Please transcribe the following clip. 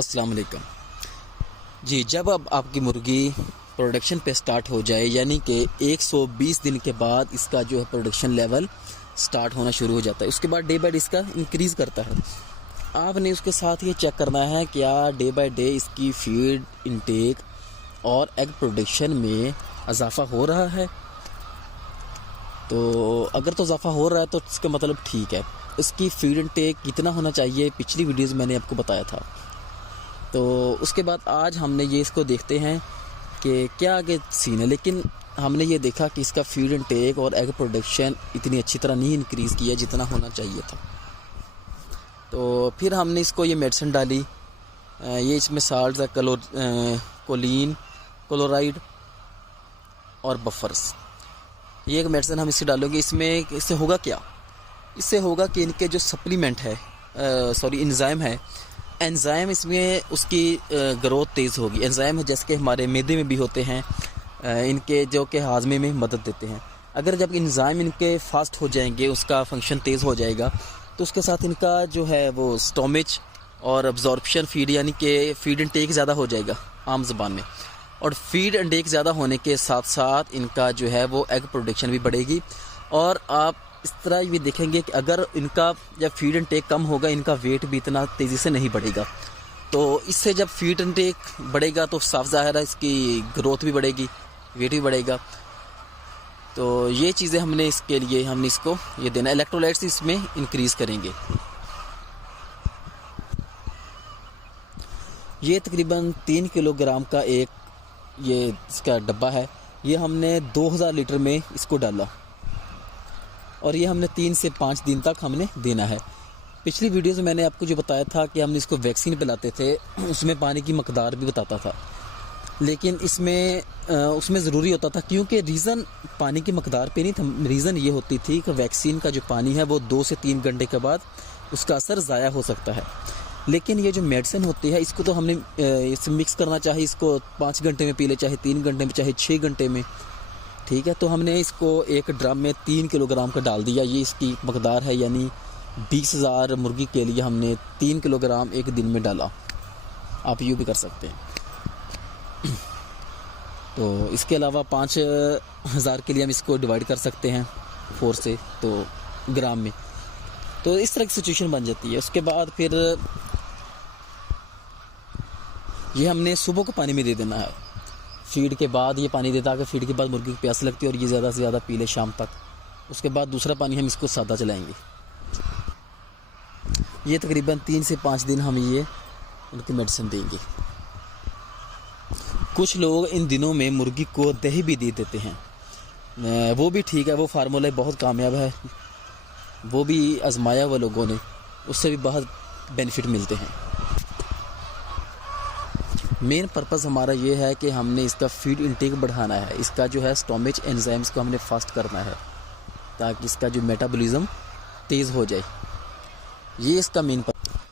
अस्सलाम वालेकुम जी। जब अब आपकी मुर्गी प्रोडक्शन पे स्टार्ट हो जाए, यानी कि 120 दिन के बाद इसका जो है प्रोडक्शन लेवल स्टार्ट होना शुरू हो जाता है, उसके बाद डे बाय डे इसका इंक्रीज़ करता है। आपने उसके साथ ये चेक करना है क्या डे बाय डे इसकी फीड इंटेक और एग प्रोडक्शन में इजाफ़ा हो रहा है। तो अगर तो इजाफ़ा हो रहा है तो इसका मतलब ठीक है। इसकी फीड इंटेक कितना होना चाहिए पिछली वीडियोज़ मैंने आपको बताया था। तो उसके बाद आज हमने ये इसको देखते हैं कि क्या आगे सीन है। लेकिन हमने ये देखा कि इसका फीड इंटेक और एग प्रोडक्शन इतनी अच्छी तरह नहीं इंक्रीज़ किया जितना होना चाहिए था। तो फिर हमने इसको ये मेडिसिन डाली, ये इसमें साल्ट है, कोलिन, क्लोराइड और बफर्स। ये एक मेडिसिन हम इससे डालेंगे। इससे होगा क्या? इससे होगा कि इनके जो सप्लीमेंट है, एंजाइम है, एंजाइम इसमें उसकी ग्रोथ तेज़ होगी। एंजाइम है जैसे कि हमारे मैदे में भी होते हैं, इनके जो कि हाजमे में मदद देते हैं। अगर जब एंजाइम इनके फास्ट हो जाएंगे, उसका फंक्शन तेज़ हो जाएगा, तो उसके साथ इनका जो है वो स्टोमेज और अब्जॉर्प्शन फीड यानी कि फीड इंटेक ज़्यादा हो जाएगा आम ज़बान में। और फीड इंटेक ज़्यादा होने के साथ साथ इनका जो है वो एग प्रोडक्शन भी बढ़ेगी। और आप इस तरह भी देखेंगे कि अगर इनका जब फीड इंटेक कम होगा, इनका वेट भी इतना तेज़ी से नहीं बढ़ेगा। तो इससे जब फीड इंटेक बढ़ेगा तो साफ ज़ाहिर है इसकी ग्रोथ भी बढ़ेगी, वेट भी बढ़ेगा। तो ये चीज़ें हमने इसके लिए हमने इसको ये देना। इलेक्ट्रोलाइट्स इसमें इंक्रीज़ करेंगे। ये तकरीबन 3 किलोग्राम का एक ये इसका डब्बा है। ये हमने 2000 लीटर में इसको डाला और ये हमने 3 से 5 दिन तक हमने देना है। पिछली वीडियोस में मैंने आपको जो बताया था कि हमने इसको वैक्सीन पिलाते थे, उसमें पानी की मकदार भी बताता था। लेकिन उसमें ज़रूरी होता था, क्योंकि रीज़न पानी की मकदार पे नहीं था, रीज़न ये होती थी कि वैक्सीन का जो पानी है वो 2 से 3 घंटे के बाद उसका असर ज़ाया हो सकता है। लेकिन ये जो मेडिसिन होती है इसको तो हमने इसे मिक्स करना, चाहे इसको 5 घंटे में पी ले, चाहे 3 घंटे में, चाहे 6 घंटे में, ठीक है। तो हमने इसको एक ड्रम में 3 किलोग्राम का डाल दिया। ये इसकी मकदार है, यानी 20,000 मुर्गी के लिए हमने 3 किलोग्राम एक दिन में डाला। आप यूँ भी कर सकते हैं। तो इसके अलावा 5,000 के लिए हम इसको डिवाइड कर सकते हैं 4 से, तो ग्राम में। तो इस तरह की सिचुएशन बन जाती है। उसके बाद फिर ये हमने सुबह को पानी में दे देना है। फीड के बाद ये पानी देता है कि फीड के बाद मुर्गी की प्यास लगती है और ये ज़्यादा से ज़्यादा पी ले शाम तक। उसके बाद दूसरा पानी हम इसको सादा चलाएंगे। ये तकरीबन 3 से 5 दिन हम ये उनकी मेडिसिन देंगे। कुछ लोग इन दिनों में मुर्गी को दही भी दे देते हैं, वो भी ठीक है, वो फार्मूला बहुत कामयाब है, वो भी आजमाया हुआ लोगों ने, उससे भी बहुत बेनिफिट मिलते हैं। मेन पर्पज़ हमारा ये है कि हमने इसका फीड इंटेक बढ़ाना है, इसका जो है स्टोमेज एंजाइम्स को हमने फास्ट करना है ताकि इसका जो मेटाबॉलिज्म तेज़ हो जाए। ये इसका मेन